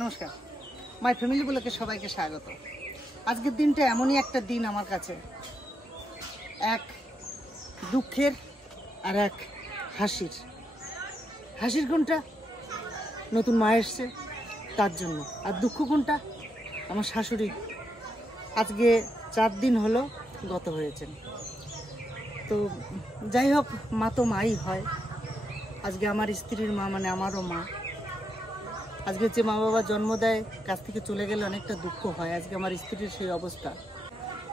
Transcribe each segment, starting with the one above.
নমস্কার, my family ব্লগে সবাইকে স্বাগত। আজকের দিনটা এমনই একটা দিন আমার কাছে, এক দুঃখের আর এক হাসির। হাসির কোনটা? নতুন মা এসছে তার জন্য। আর দুঃখ কোনটা? আমার শাশুড়ি আজকে 4 দিন হলো গত হয়েছেন। তো যাই হোক, মা তো মাই হয়। আজকে আমার স্ত্রীর মা মানে আমারও মা। আজকে যে মা বাবা জন্ম দেয় কাছ থেকে চলে গেলে অনেকটা দুঃখ হয়। আজকে আমার স্ত্রীর সেই অবস্থা।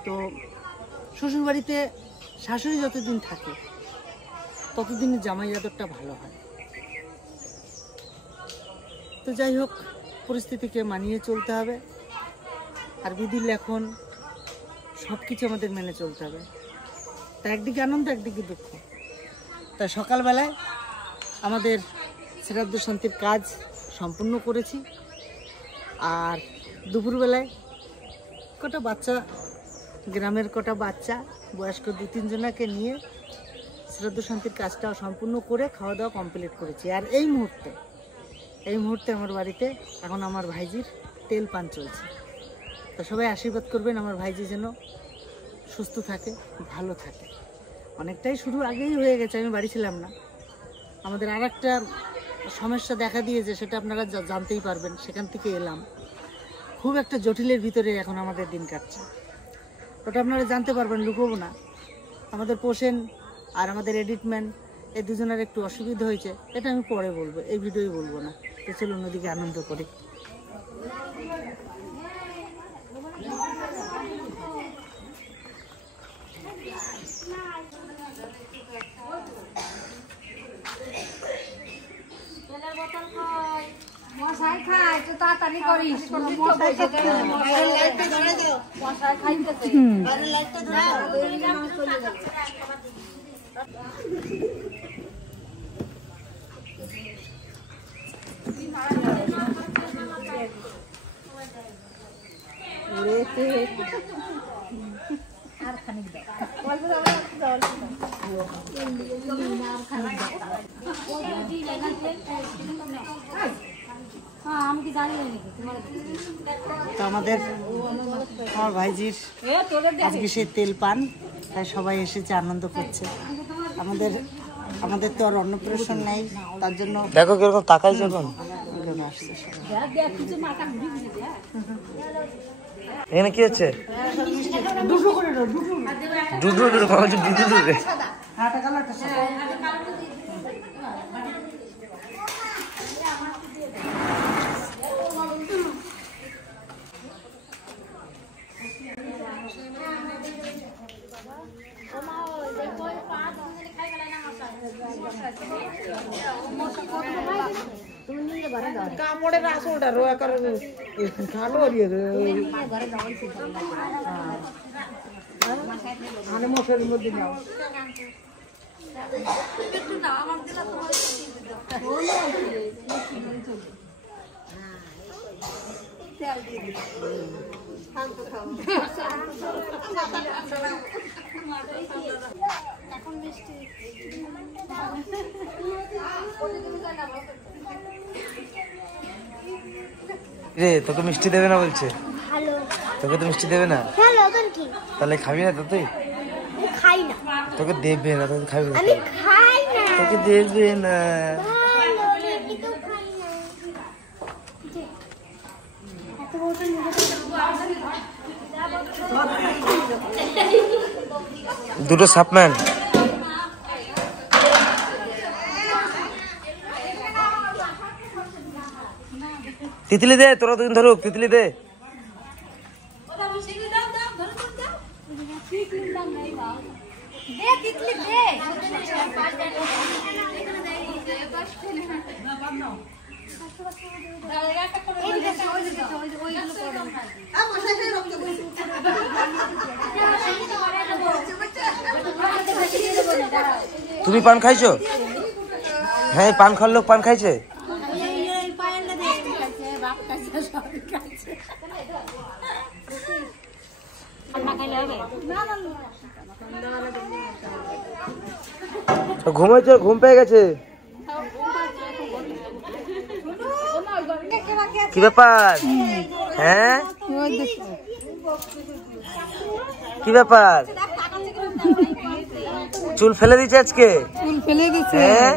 তো শ্বশুরবাড়িতে শাশুড়ি যতদিন থাকে ততদিনই জামাই আদরটা ভালো হয়। তো যাই হোক, পরিস্থিতিকে মানিয়ে চলতে হবে। আর বিধির এখন সব কিছু আমাদের মেনে চলতে হবে। তা একদিকে আনন্দ, একদিকে দুঃখ। তা সকালবেলায় আমাদের শ্রাদ্ধ শান্তির কাজ সম্পূর্ণ করেছি। আর দুপুরবেলায় কটা বাচ্চা, গ্রামের কটা বাচ্চা বয়স্ক 2-3 জনাকে নিয়ে শ্রাদ্ধ শান্তির কাজটা সম্পূর্ণ করে খাওয়া দাওয়া কমপ্লিট করেছি। আর এই মুহূর্তে আমার বাড়িতে এখন আমার ভাইজির তেল পান চলছে। তো সবাই আশীর্বাদ করবেন আমার ভাইজি যেন সুস্থ থাকে, ভালো থাকে। অনেকটাই শুরু আগেই হয়ে গেছে, আমি বাড়ি ছিলাম না। আমাদের আর একটা সমস্যা দেখা দিয়েছে, সেটা আপনারা জানতেই পারবেন। সেখান থেকে এলাম। খুব একটা জটিলের ভিতরে এখন আমাদের দিন কাটছে। ওটা আপনারা জানতে পারবেন, লুকোবো না। আমাদের পোষেন আর আমাদের এডিটম্যান, এই দুজনের একটু অসুবিধা হয়েছে। এটা আমি পরে বলবো, এই ভিডিওই বলবো না। তো চলুন অন্যদিকে আনন্দ করি। মশাই খায় তো তাড়াতাড়ি করিস। মশাই খাইতেছে। আর খানিক দাও। তো আমার ভাইজির আজকে সেই তেল পান, তাই সবাই এসেছে, আনন্দ করছে। আমাদের তো আর অন্নপ্রাশন নেই, তার জন্য দেখো কিরকম তাকাই যখন আসছে। এখানে কি হচ্ছে? কামড়ের আসলটা রোয়া করে খাটো দিয়ে মানে মশারির মধ্যে নাও। এখন মিষ্টি রে, তোকে মিষ্টি দেবে না বলছে। ভালো। তোকে তো মিষ্টি দেবে না। ভালো তোর কি? তাহলে খাবি না তো তুই? খাই না। তোকে দেবে না, তোকে খাবি না। আমি খাই না। তোকে দেবে না। ভালো, আমি তো খাই না। এত বড় দুটো সাপম্যান। তিতলি দে, তোরা দুদিন ধরুক। তিতলি দে। তুমি পান খাইছো? হ্যাঁ, পান খাওয়ার লোক পান খাইছে। ঘুমাইছো? ঘুম পেয়ে গেছে। কি ব্যাপার? হ্যাঁ কি ব্যাপার? চুল ফেলে দিচ্ছে আজকে? চুল ফেলে দিচ্ছে। হ্যাঁ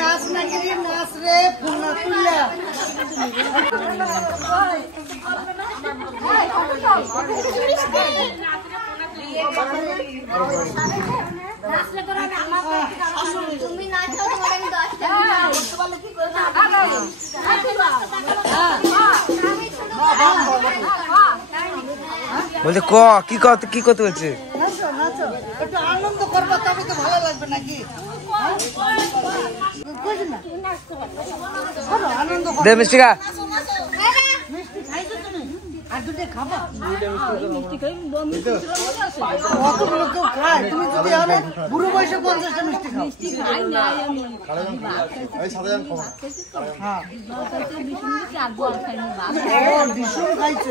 নাচ না গিয়ে নাচ রে ফুলনা তুল্লা। বলছে কি করতে বলছে? নাচো নাচো, একটু আনন্দ করবা তবে তো ভালো লাগবে নাকি? আনন্দ দে মিষ্টিকা। মিষ্টি খাইছো তুমি? আর দুটো খাবা? কতগুলো কেউ খায়? তুমি যদি আরো বুড়ো বয়সে 50টা মিষ্টি খাও। হ্যাঁ ভীষণ খাইছে।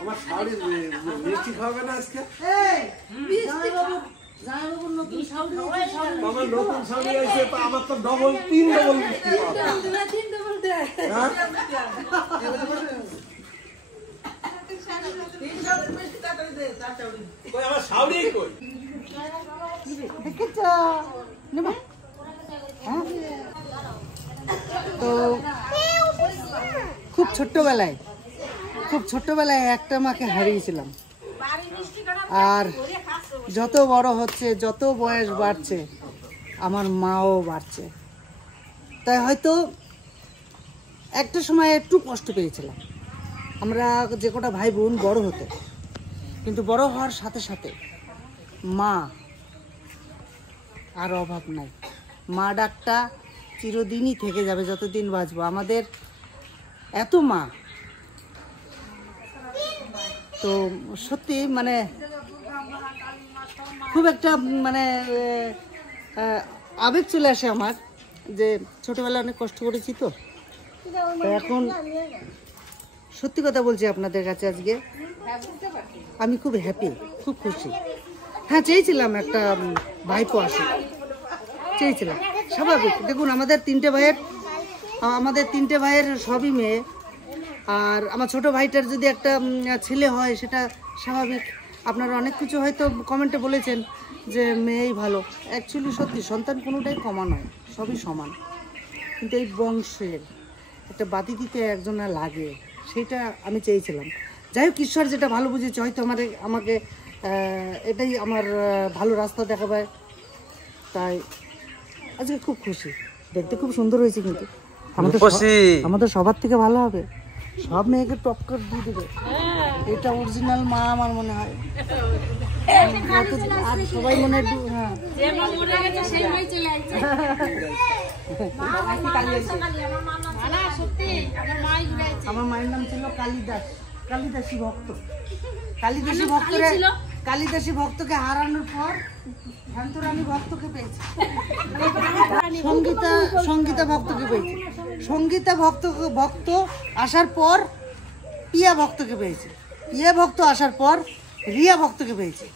আমার শাড়ি মিষ্টি খাবে না আজকে? নতুন শাড়ি আমার নতুন শাড়ি আছে, আমার তো ডবল 3 ডবল মিষ্টি আমার শাড়ি কই? দেখেছো? তো খুব ছোট্টবেলায় একটা মাকে হারিয়েছিলাম। আর যত বড় হচ্ছে, যত বয়স বাড়ছে, আমার মাও বাড়ছে। তাই হয়তো একটা সময় একটু কষ্ট পেয়েছিলাম। আমরা যে কটা ভাই বোন বড় হতে, কিন্তু বড় হওয়ার সাথে সাথে মা আর অভাব নাই। মা ডাকটা চিরদিনই থেকে যাবে যতদিন বাঁচবো। আমাদের এত মা, তো সত্যি মানে খুব একটা মানে আবেগ চলে আসে আমার, যে ছোটবেলায় অনেক কষ্ট করেছি। তো এখন সত্যি কথা বলছি আপনাদের কাছে, আজকে আমি খুব হ্যাপি, খুব খুশি। হ্যাঁ, চেয়েছিলাম একটা ভাইপো আসে, চেয়েছিলাম, স্বাভাবিক। দেখুন আমাদের তিনটে ভাইয়ের সবই মেয়ে, আর আমার ছোট ভাইটার যদি একটা ছেলে হয় সেটা স্বাভাবিক। আপনারা অনেক কিছু হয়তো কমেন্টে বলেছেন যে মেয়েই ভালো। অ্যাকচুয়ালি সত্যি সন্তান কোনোটাই কমা নয়, সবই সমান। কিন্তু এই বংশের একটা বাতি দিতে একজনা লাগে, সেটা আমি চেয়েছিলাম। যাই হোক, ঈশ্বর যেটা ভালো বুঝেছে, হয়তো আমাকে এটাই আমার ভালো রাস্তা দেখাবে। তাই আজকে খুব খুশি, দেখতে খুব সুন্দর হয়েছে। কিন্তু আমাদের সবার থেকে ভালো হবে, সব মেয়েকে টক্কর দিয়ে দেবে। এটা অরিজিনাল মা আমার মনে হয়। আর সবাই মনে হয় আমার মায়ের নাম ছিল কালিদাসী ভক্ত। কালিদাসী ভক্তকে হারানোর পর শান্তরানী ভক্তকে পেয়েছে, সঙ্গীতা ভক্তকে পেয়েছে। সঙ্গীতা ভক্ত আসার পর পিয়া ভক্তকে পেয়েছে। পিয়া ভক্ত আসার পর রিয়া ভক্তকে পেয়েছে।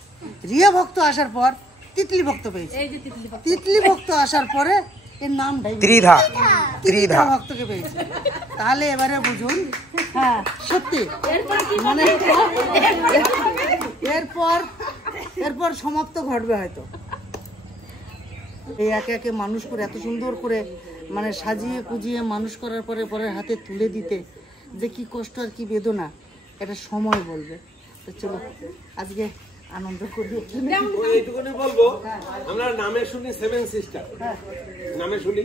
রিয়া ভক্ত আসার পর তিতলি ভক্ত পেয়েছে। তিতলি ভক্ত আসার পরে এর নামটাই ত্রিধা ভক্তকে পেয়েছে। তাহলে এবারে বুঝুন, হ্যাঁ সত্যি মানে এরপর সমাপ্ত ঘটবে হয়তো। এই একে একে মানুষ করে, এত সুন্দর করে মানে সাজিয়ে কুজিয়ে মানুষ করার পরে পরের হাতে তুলে দিতে যে কি কষ্ট আর কি বেদনা, এটা সময় বলবে। তো চলো আজকে আনন্দ করি। এইটুকুনি বলবো, আমরা নামে শুনি 7 সিস্টার, নামে শুনি।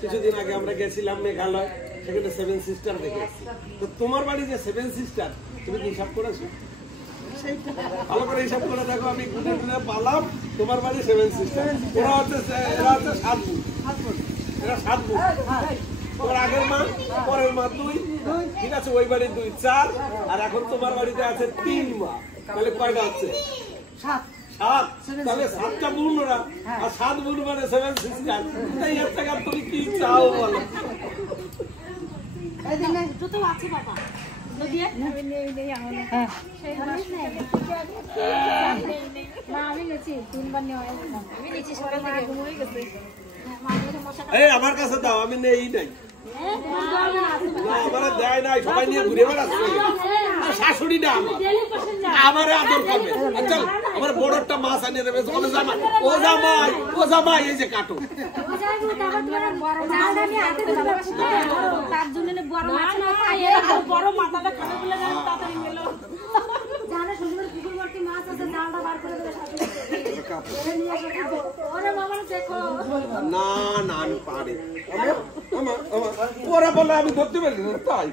কিছুদিন আগে আমরা গেছিলাম মেঘালয়, সেখানে 7 সিস্টার দেখে এসেছি। তো তোমার বাড়ি যে 7 সিস্টার, তুমি কি হিসাব করেছো? ভালো করে হিসাব করে দেখো। আমি ঘুরে ঘুরে পালাম, তোমার বাড়ি 7 সিস্টার। এরা হচ্ছে 7 বোন, এরা 7 বোন। তোমার আগের মা, পরের মা 2, ঠিক আছে, ওই বাড়ির 2, 4, আর এখন তোমার বাড়িতে আছে 3 মা, তাহলে কয়টা আছে? 7 7, তাহলে 7টা বোন ওরা, আর 7 বোন মানে 7 সিস্টার। তাই এর থেকে আর তুমি কি চাও বলো? এই দিন জুতো আছে বাবা আমি নিয়েছি 3বার নেওয়া আমি নিয়েছি সকাল থেকে ঘুম হয়ে গেছে এই আমার কাছে দাও, আমি নেই নাই। না, আমারে দেয় নাই, সবাই নিয়ে ঘুরে বেড়াচ্ছে। আর শাশুড়িটা আমারে আদর করবে। আচ্ছা, আমার বড় একটা মাছ আনিয়ে দেবে। বলে জামাই, ও জামাই, ও জামাই, এই যে কাটো। তার জন্য বড় মাছ না বড় মাথাটা খাবে বলে তাড়াতাড়ি মেলো জানে শ্বশুরের পুকুর ভর্তি মাছ আছে, জালটা বার করে দেবে ওরে বাবা দেখো না না, আমি পারি। ওরা বলে আমি ধরতে পারি না, তাই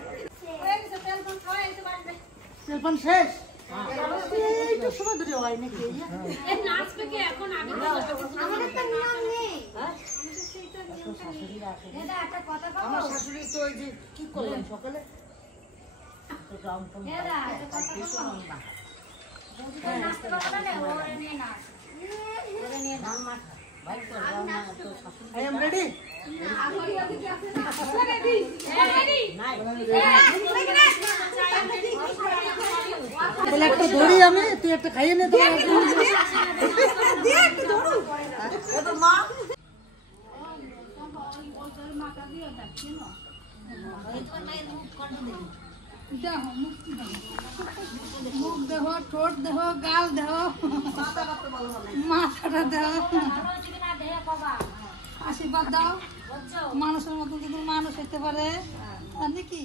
সেলফোন শেষ এই তো সময় ধরে হয় নাকি এই নাচবে কি এখন আমি আমাদের তো নিয়ম নেই দাদা একটা কথা বলো আমার শাশুড়ি তো ওই যে কি করলেন সকালে দাদা একটা কথা বলো নাচতে পারবে না ওরে নিয়ে নাচ ওরে নিয়ে ধান মাখা ভাই তো আই এম রেডি তাহলে একটা ধরি আমি, তুই একটা খাইয়ে নে। মা মুখ দেহ, ঠোঁট দেহ, গাল দেহ, মাথাটা দেহ, আশীর্বাদ দাও। মানুষের মতন যদি মানুষ হতে পারে নাকি